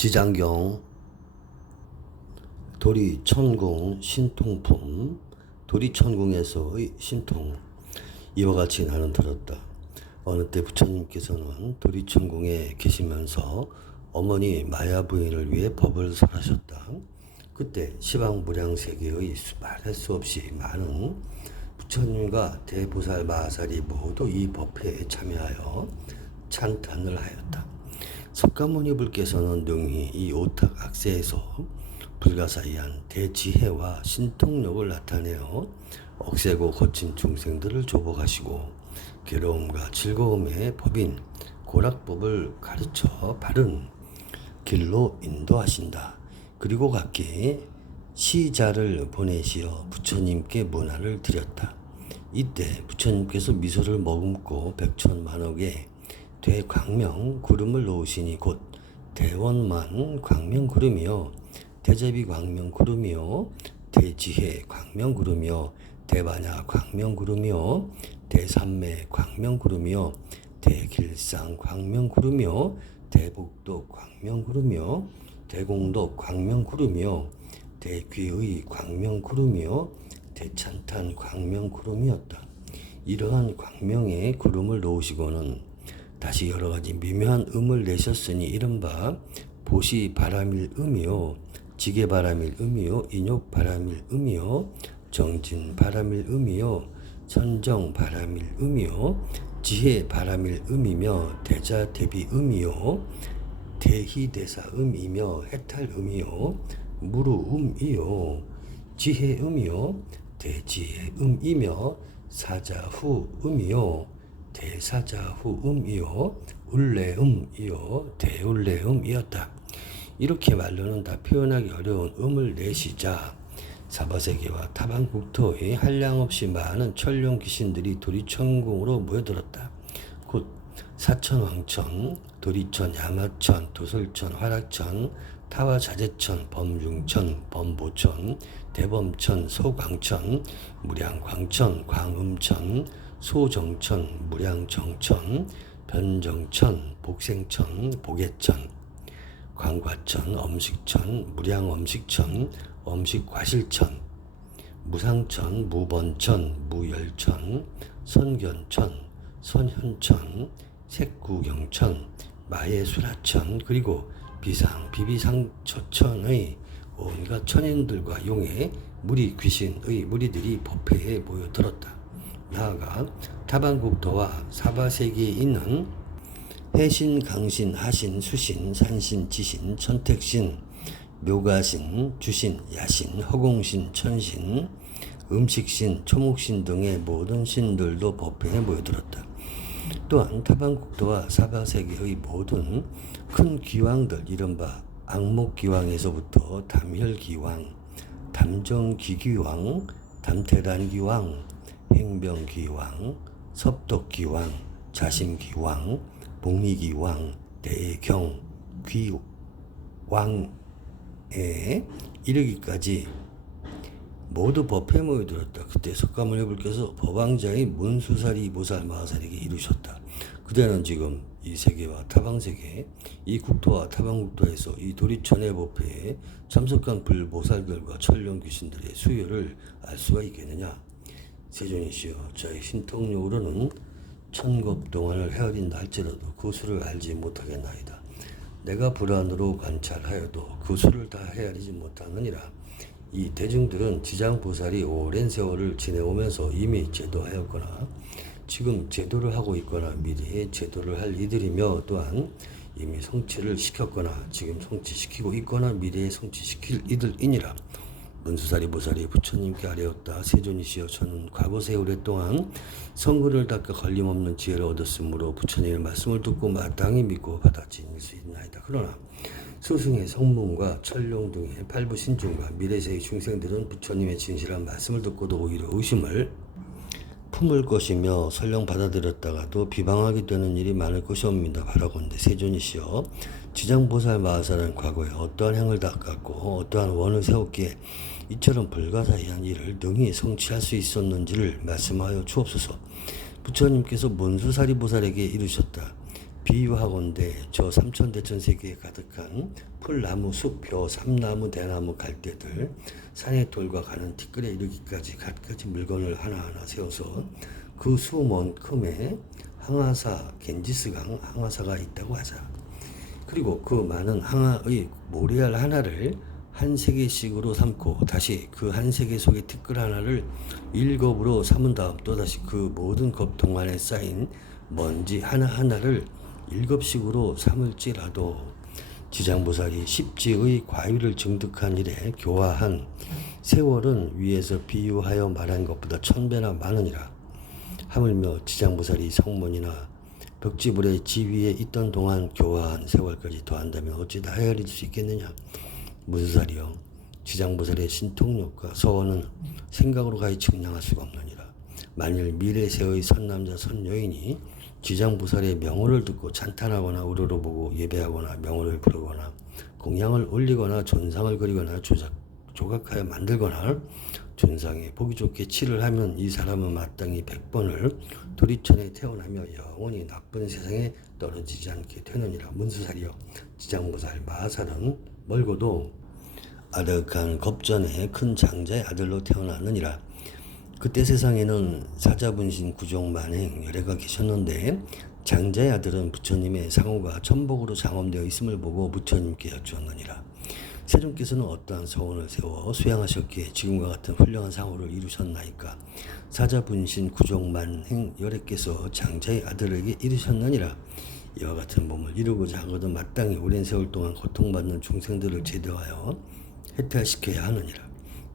지장경 도리천궁 신통품 도리천궁에서의 신통. 이와 같이 나는 들었다. 어느 때 부처님께서는 도리천궁에 계시면서 어머니 마야 부인을 위해 법을 설하셨다. 그때 시방무량세계의 말할 수 없이 많은 부처님과 대보살 마하살이 모두 이 법회에 참여하여 찬탄을 하였다. 석가모니 불께서는 능히 이 오탁 악세에서 불가사의한 대지혜와 신통력을 나타내어 억세고 거친 중생들을 조복하시고 괴로움과 즐거움의 법인 고락법을 가르쳐 바른 길로 인도하신다. 그리고 각기 시자를 보내시어 부처님께 문화를 드렸다. 이때 부처님께서 미소를 머금고 백천만억의 대광명 구름을 놓으시니 곧 대원만 광명 구름이요 대제비 광명 구름이요 대지혜 광명 구름이요 대반야 광명 구름이요 대삼매 광명 구름이요 대길상 광명 구름이요 대복도 광명 구름이요 대공도 광명 구름이요 대귀의 광명 구름이요 대찬탄 광명 구름이었다. 이러한 광명의 구름을 놓으시고는 다시 여러가지 미묘한 음을 내셨으니 이른바 보시 바람일 음이요 지게 바람일 음이요 인욕 바람일 음이요 정진 바람일 음이요 선정 바람일 음이요 지혜 바람일 음이며 대자 대비 음이요 대희대사 음이며 해탈 음이요 무루 음이요 지혜 음이요 대지혜 음이며 사자후 음이요 대사자후 음이요 울레음이요 대울레음이었다. 이렇게 말로는 다 표현하기 어려운 음을 내시자 사바세계와 타방국토에 한량없이 많은 천룡 귀신들이 도리천궁으로 모여들었다. 곧 사천왕천, 도리천, 야마천, 도솔천, 화락천, 타와자재천, 범중천, 범보천, 대범천, 소광천, 무량광천, 광음천, 소정천, 무량정천, 변정천, 복생천, 복예천, 광과천, 엄식천, 무량엄식천, 엄식과실천, 무상천, 무번천, 무열천, 선견천, 선현천, 색구경천, 마예수라천, 그리고 비상, 비비상처천의 온갖 천인들과 용의 무리 귀신의 무리들이 법회에 모여들었다. 나아가 타방국토와 사바세계에 있는 해신, 강신, 하신, 수신, 산신, 지신, 천택신, 묘가신, 주신, 야신, 허공신, 천신, 음식신, 초목신 등의 모든 신들도 법회에 모여들었다. 또한 타방국토와 사바세계의 모든 큰 기왕들 이른바 악목기왕에서부터 담혈기왕, 담정기기왕, 담태란기왕, 행병기왕, 섭덕기왕, 자심기왕, 복리기왕, 대경, 귀왕에 이르기까지 모두 법회에 모여들었다. 그때 석가모니 불께서 법왕자의 문수사리 보살 마하살에게 이르셨다. 그대는 지금 이 세계와 타방세계, 이 국토와 타방국토에서 이 도리천의 법회에 참석한 불보살들과 천룡 귀신들의 수요를 알 수가 있겠느냐. 세존이시여, 저의 신통력으로는 천겁 동안을 헤아린다 할지라도 그 수를 알지 못하겠나이다. 내가 불안으로 관찰하여도 그 수를 다 헤아리지 못하느니라. 이 대중들은 지장보살이 오랜 세월을 지내오면서 이미 제도하였거나 지금 제도를 하고 있거나 미래에 제도를 할 이들이며 또한 이미 성취를 시켰거나 지금 성취시키고 있거나 미래에 성취시킬 이들이니라. 문수사리 보살이 부처님께 아뢰었다. 세존이시여, 저는 과거세 오랫동안 성근을 닦아 걸림없는 지혜를 얻었으므로 부처님의 말씀을 듣고 마땅히 믿고 받아들일 수 있나이다. 그러나 스승의 성문과 천룡 등의 팔부신중과 미래세의 중생들은 부처님의 진실한 말씀을 듣고도 오히려 의심을 품을 것이며 설령 받아들였다가도 비방하게 되는 일이 많을 것이옵니다. 바라건대 세존이시여, 지장보살 마하살은 과거에 어떠한 행을 닦았고 어떠한 원을 세웠기에 이처럼 불가사의한 일을 능히 성취할 수 있었는지를 말씀하여 주옵소서. 부처님께서 문수사리 보살에게 이르셨다. 비유하건대 저 삼천대천 세계에 가득한 풀나무, 숲, 벼, 삼나무, 대나무, 갈대들, 산의 돌과 가는 티끌에 이르기까지 갖가지 물건을 하나하나 세워서 그 수만큼의 항아사, 겐지스강 항아사가 있다고 하자. 그리고 그 많은 항아의 모래알 하나를 한 세계씩으로 삼고 다시 그 한 세계 속의 티끌 하나를 1겁으로 삼은 다음 또다시 그 모든 겁통 안에 쌓인 먼지 하나하나를 1겁씩으로 삼을지라도 지장보살이 십지의 과위를 증득한 이래 교화한 세월은 위에서 비유하여 말한 것보다 1000배나 많으니라. 하물며 지장보살이 성문이나 벽지불의 지위에 있던 동안 교화한 세월까지 더한다면 어찌 다 헤아릴 수 있겠느냐. 무슨 지장보살의 신통력과 서원은 생각으로 가히 측량할 수가 없느니라. 만일 미래세의 선남자 선여인이 지장보살의 명호를 듣고 찬탄하거나 우러러보고 예배하거나 명호를 부르거나 공양을 올리거나 존상을 그리거나 조각하여 만들거나 존상에 보기 좋게 칠을 하면 이 사람은 마땅히 100번을 도리천에 태어나며 영원히 나쁜 세상에 떨어지지 않게 되느니라. 문수살이여, 지장보살 마하살은 멀고도 아득한 겁전에 큰 장자의 아들로 태어났느니라. 그때 세상에는 사자분신 구종만행 열애가 계셨는데 장자의 아들은 부처님의 상호가 천복으로 장엄되어 있음을 보고 부처님께 여쭈었느니라. 세존께서는 어떠한 서원을 세워 수양하셨기에 지금과 같은 훌륭한 상호를 이루셨나이까. 사자분신 구종만행 열애께서 장자의 아들에게 이르셨느니라. 이와 같은 몸을 이루고자 하거든 마땅히 오랜 세월 동안 고통받는 중생들을 제도하여 해탈시켜야 하느니라.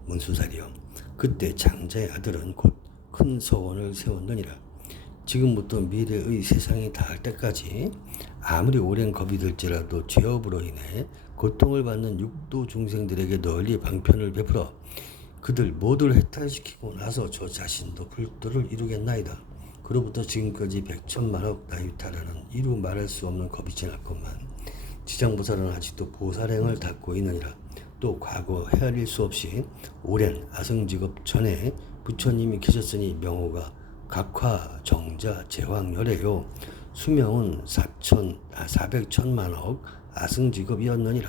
문수살이여, 그때 장자의 아들은 곧 큰 서원을 세웠느니라. 지금부터 미래의 세상이 닿을 때까지 아무리 오랜 겁이 들지라도 죄업으로 인해 고통을 받는 육도 중생들에게 널리 방편을 베풀어 그들 모두를 해탈시키고 나서 저 자신도 불도를 이루겠나이다. 그로부터 지금까지 백천만억 나유타라는 이루 말할 수 없는 겁이 지났건만 지장보살은 아직도 보살행을 닦고 있느니라. 또 과거 헤아릴 수 없이 오랜 아승직업 전에 부처님이 계셨으니 명호가 각화, 정자, 제왕열애요. 수명은 400천만억 아승직업이었느니라.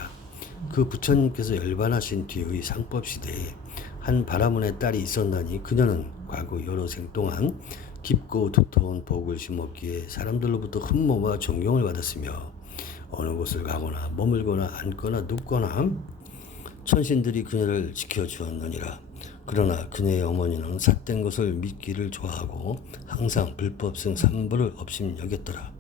그 부처님께서 열반하신 뒤의 상법시대에 한 바라문의 딸이 있었나니 그녀는 과거 여러 생 동안 깊고 두터운 복을 심었기에 사람들로부터 흠모와 존경을 받았으며 어느 곳을 가거나 머물거나 앉거나 눕거나 천신들이 그녀를 지켜주었느니라. 그러나 그녀의 어머니는 삿된 것을 믿기를 좋아하고 항상 불법성 삼부를 업심여겼더라.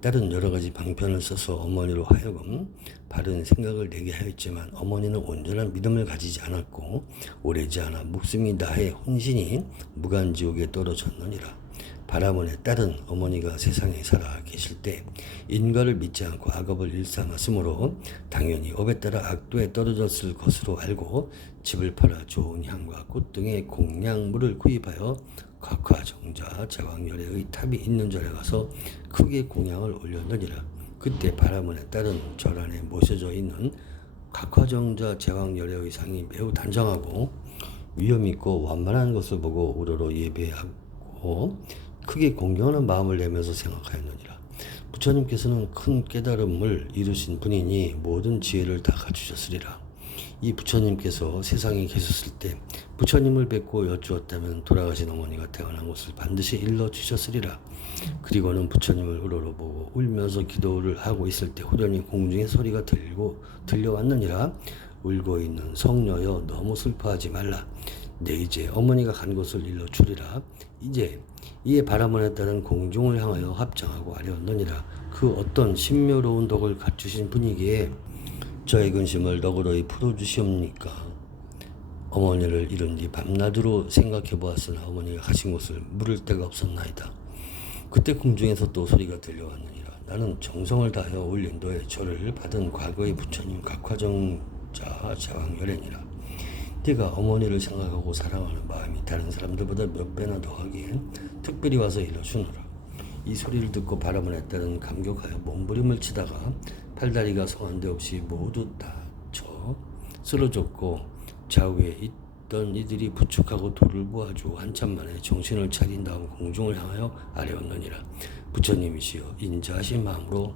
딸은 여러 가지 방편을 써서 어머니로 하여금 바른 생각을 내게 하였지만 어머니는 온전한 믿음을 가지지 않았고 오래지 않아 목숨이 다해 혼신이 무간지옥에 떨어졌느니라. 바라문의 딸은 어머니가 세상에 살아 계실 때 인과를 믿지 않고 악업을 일삼았으므로 당연히 업에 따라 악도에 떨어졌을 것으로 알고 집을 팔아 좋은 향과 꽃 등의 공양물을 구입하여 각화정자 제왕열애의 탑이 있는 절에 가서 크게 공양을 올렸느니라. 그때 바라문의 딸은 절 안에 모셔져 있는 각화정자 제왕열애의 상이 매우 단정하고 위엄있고 완만한 것을 보고 우러러 예배하고 크게 공경하는 마음을 내면서 생각하였느니라. 부처님께서는 큰 깨달음을 이루신 분이니 모든 지혜를 다 갖추셨으리라. 이 부처님께서 세상에 계셨을 때 부처님을 뵙고 여쭈었다면 돌아가신 어머니가 태어난 곳을 반드시 일러주셨으리라. 그리고는 부처님을 우러러보고 울면서 기도를 하고 있을 때 후련히 공중에 소리가 들려왔느니라. 울고 있는 성녀여, 너무 슬퍼하지 말라. 내 이제 어머니가 간 곳을 일러주리라. 이제 이에 바라문에 따른 공중을 향하여 합장하고 아뢰었느니라. 그 어떤 신묘로운 덕을 갖추신 분이기에 저의 근심을 너그러이 풀어주시옵니까. 어머니를 잃은 뒤 밤낮으로 생각해 보았으나 어머니가 가신 곳을 물을 데가 없었나이다. 그때 궁중에서 또 소리가 들려왔느니라. 나는 정성을 다하여 올린 너의 절을 받은 과거의 부처님 각화정자 제왕열애니라. 네가 어머니를 생각하고 사랑하는 마음이 다른 사람들보다 몇 배나 더하기에 특별히 와서 일러주노라. 이 소리를 듣고 바라문에 따른 감격하여 몸부림을 치다가 팔다리가 성한데 없이 모두 다쳐 쓰러졌고 좌우에 있던 이들이 부축하고 돌을 보아주고 한참 만에 정신을 차린 다음 공중을 향하여 아뢰었느니라. 부처님이시여 인자하신 마음으로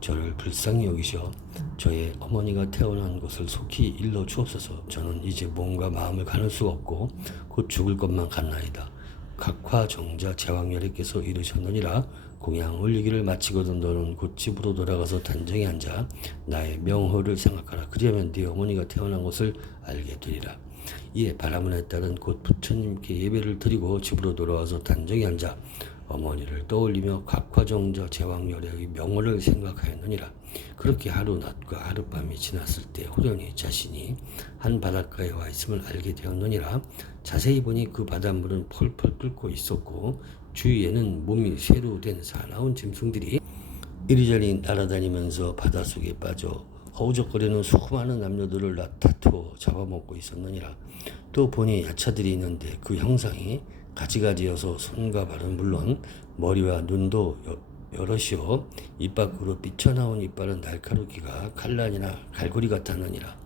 저를 불쌍히 여기시어 저의 어머니가 태어난 것을 속히 일러 주옵소서. 저는 이제 몸과 마음을 가눌 수가 없고 곧 죽을 것만 같나이다. 각화정자 제왕열애께서 이르셨느니라. 공양 올리기를 마치거든 너는 곧 집으로 돌아가서 단정히 앉아 나의 명호를 생각하라. 그리하면 네 어머니가 태어난 것을 알게 되리라. 이에 바라문에 따른 곧 부처님께 예배를 드리고 집으로 돌아와서 단정히 앉아 어머니를 떠올리며 각화정자 제왕열애의 명호를 생각하였느니라. 그렇게 하루 낮과 하룻밤이 지났을 때 호련히 자신이 한 바닷가에 와 있음을 알게 되었느니라. 자세히 보니 그 바닷물은 펄펄 끓고 있었고 주위에는 몸이 쇠로 된 사나운 짐승들이 이리저리 날아다니면서 바닷속에 빠져 허우적거리는 수많은 남녀들을 다투어 잡아먹고 있었느니라. 또 보니 야차들이 있는데 그 형상이 가지가지여서 손과 발은 물론 머리와 눈도 여럿이요 입 밖으로 삐쳐나온 이빨은 날카롭기가 칼날이나 갈고리 같았느니라.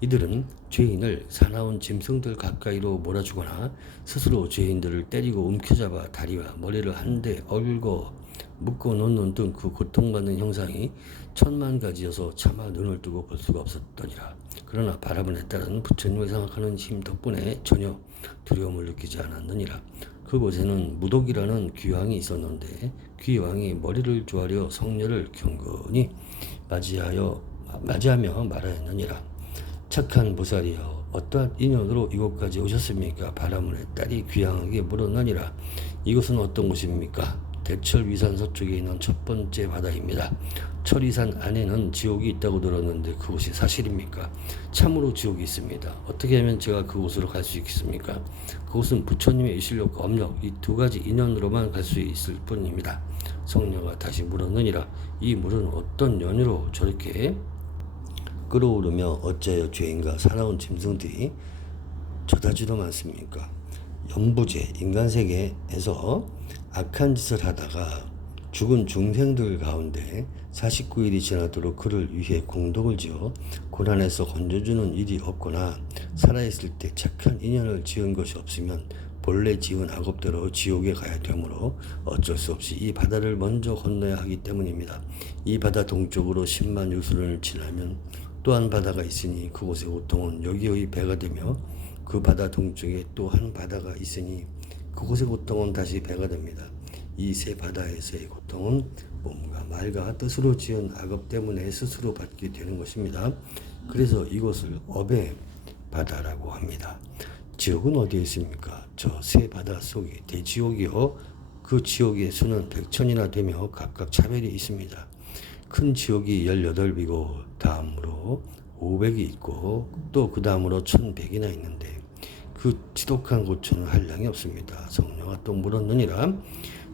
이들은 죄인을 사나운 짐승들 가까이로 몰아주거나 스스로 죄인들을 때리고 움켜잡아 다리와 머리를 한데 얽어 묶어 놓는 등 그 고통받는 형상이 천만 가지여서 차마 눈을 뜨고 볼 수가 없었더니라. 그러나 바라본에 따른 부처님을 생각하는 힘 덕분에 전혀 두려움을 느끼지 않았느니라. 그곳에는 무독이라는 귀왕이 있었는데 귀왕이 머리를 조아려 성녀를 경건히 맞이하며 말하였느니라. 착한 보살이여 어떠한 인연으로 이곳까지 오셨습니까? 바라문의 딸이 귀왕에게 물었느니라. 이곳은 어떤 곳입니까? 대철위산 서쪽에 있는 첫 번째 바다입니다. 철위산 안에는 지옥이 있다고 들었는데 그곳이 사실입니까? 참으로 지옥이 있습니다. 어떻게 하면 제가 그곳으로 갈 수 있겠습니까? 그곳은 부처님의 의실력과 업력 이 두 가지 인연으로만 갈 수 있을 뿐입니다. 성녀가 다시 물었느니라. 이 물은 어떤 연유로 저렇게 끓어오르며 어찌하여 죄인과 사나운 짐승들이 저다지도 많습니까? 연부제 인간세계에서 악한 짓을 하다가 죽은 중생들 가운데 49일이 지나도록 그를 위해 공덕을 지어 고난에서 건져주는 일이 없거나 살아있을 때 착한 인연을 지은 것이 없으면 본래 지은 악업대로 지옥에 가야 되므로 어쩔 수 없이 이 바다를 먼저 건너야 하기 때문입니다. 이 바다 동쪽으로 10만 유수를 지나면 또 한 바다가 있으니 그곳의 고통은 여기의 배가 되며 그 바다 동쪽에 또 한 바다가 있으니 그곳의 고통은 다시 배가 됩니다. 이 세 바다에서의 고통은 몸과 말과 뜻으로 지은 악업 때문에 스스로 받게 되는 것입니다. 그래서 이곳을 업의 바다라고 합니다. 지옥은 어디에 있습니까? 저 세 바다 속에 대지옥이요. 그 지옥의 수는 100천이나 되며 각각 차별이 있습니다. 큰 지옥이 18이고 다음으로 500이 있고 또 그 다음으로 1100이나 있는데 그 지독한 고초는 한량이 없습니다. 성녀가 또 물었느니라.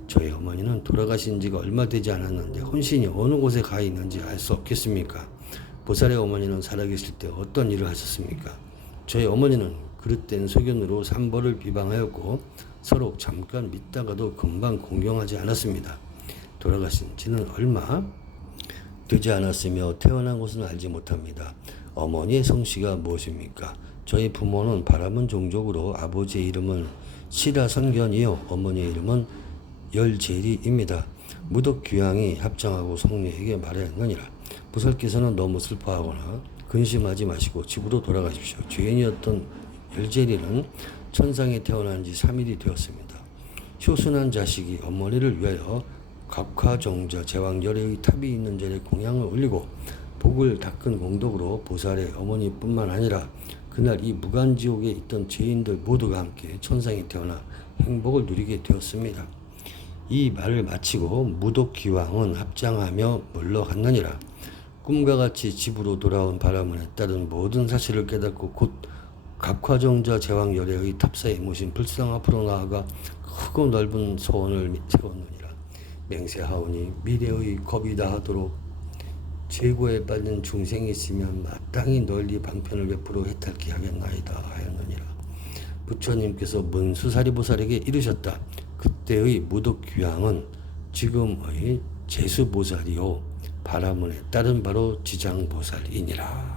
저희 어머니는 돌아가신 지가 얼마 되지 않았는데 혼신이 어느 곳에 가 있는지 알 수 없겠습니까? 보살의 어머니는 살아계실 때 어떤 일을 하셨습니까? 저희 어머니는 그릇된 소견으로 삼벌을 비방하였고 서로 잠깐 믿다가도 금방 공경하지 않았습니다. 돌아가신 지는 얼마 되지 않았으며 태어난 곳은 알지 못합니다. 어머니의 성씨가 무엇입니까? 저희 부모는 바라문 종족으로 아버지의 이름은 시라선견이요 어머니의 이름은 열제리입니다. 무덕귀왕이 합장하고 성녀에게 말하였느니라. 보살께서는 너무 슬퍼하거나 근심하지 마시고 집으로 돌아가십시오. 죄인이었던 열제리는 천상에 태어난 지 3일이 되었습니다. 효순한 자식이 어머니를 위하여 각화정자 제왕열애의 탑이 있는 자리에 공양을 올리고 복을 닦은 공덕으로 보살의 어머니뿐만 아니라 그날 이 무간지옥에 있던 죄인들 모두가 함께 천상에 태어나 행복을 누리게 되었습니다. 이 말을 마치고 무독귀왕은 합장하며 물러갔느니라. 꿈과 같이 집으로 돌아온 바라문에 따른 모든 사실을 깨닫고 곧 각화정자 제왕열애의 탑사에 모신 불상 앞으로 나아가 크고 넓은 소원을 세웠느니라. 맹세하오니 미래의 겁이 다하도록 죄고에 빠진 중생이 있으면 마땅히 널리 방편을 베풀어 해탈케 하겠나이다 하였느니라. 부처님께서 문수사리보살에게 이르셨다. 그때의 무독귀왕은 지금의 제수보살이요 바라문에 따른 바로 지장보살이니라.